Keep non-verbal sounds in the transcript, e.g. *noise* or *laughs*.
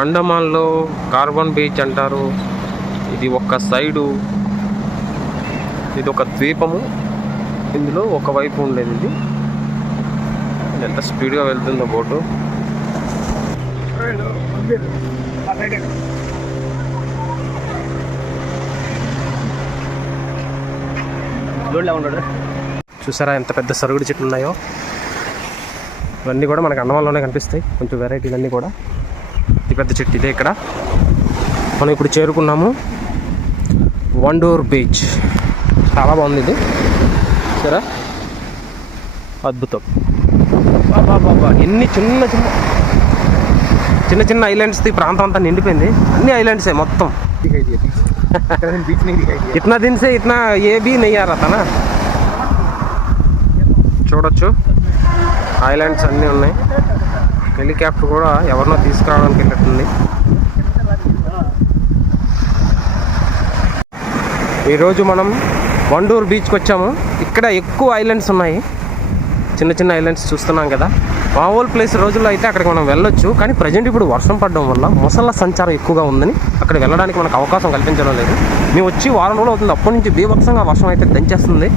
అండమాన్లో carbon beach అంటారు. ఇది ఒక సైడు. ఇది ఒక ద్వీపము. ఇందులో ఒకవైపు ఉండేది ఇది. ఎంత స్పీడ్గా వెళ్తుందో బోటు. చూసారా ఎంత పెద్ద సరుగుడు చెట్లు ఉన్నాయో? ఇవన్నీ కూడా మనకు అండమాన్లోనే కనిపిస్తాయి. కొంచెం వెరైటీలన్నీ కూడా. అతిపెద్ద చెట్టు ఇదే ఇక్కడ. మనం ఇప్పుడు చేరుకున్నాము వండూర్ బీచ్. చాలా బాగుంది ఇది. సరే? అద్భుతం. బాబా ఎన్ని చిన్న చిన్న చిన్న చిన్న ఐలాండ్స్ ఈ ప్రాంతం అంతా నిండిపోయింది. అన్ని ఐలాండ్సే మొత్తం. *laughs* ఇట్నా దిన్సే ఇట్నా ఏ బీ నెయ్యారా తన? చూడొచ్చు. ఐలాండ్స్ అన్నీ ఉన్నాయి. హెలికాప్టర్ కూడా ఎవరినో తీసుకురావడానికి వెళ్ళింది ఈరోజు మనం వండూరు బీచ్కి వచ్చాము. ఇక్కడ ఎక్కువ ఐలాండ్స్ ఉన్నాయి. చిన్న చిన్న ఐలాండ్స్ చూస్తున్నాం కదా. మామూలు ప్లేస్ రోజుల్లో అయితే అక్కడికి మనం వెళ్ళొచ్చు. కానీ ప్రజెంట్ ఇప్పుడు వర్షం పడడం వల్ల ముసళ్ళ సంచారం ఎక్కువగా ఉందని అక్కడ వెళ్ళడానికి మనకు అవకాశం కల్పించడం లేదు. మేము వచ్చి వారం రోజులు అవుతుంది. అప్పటి నుంచి బీభత్సంగా వర్షం అయితే దంచేస్తుంది.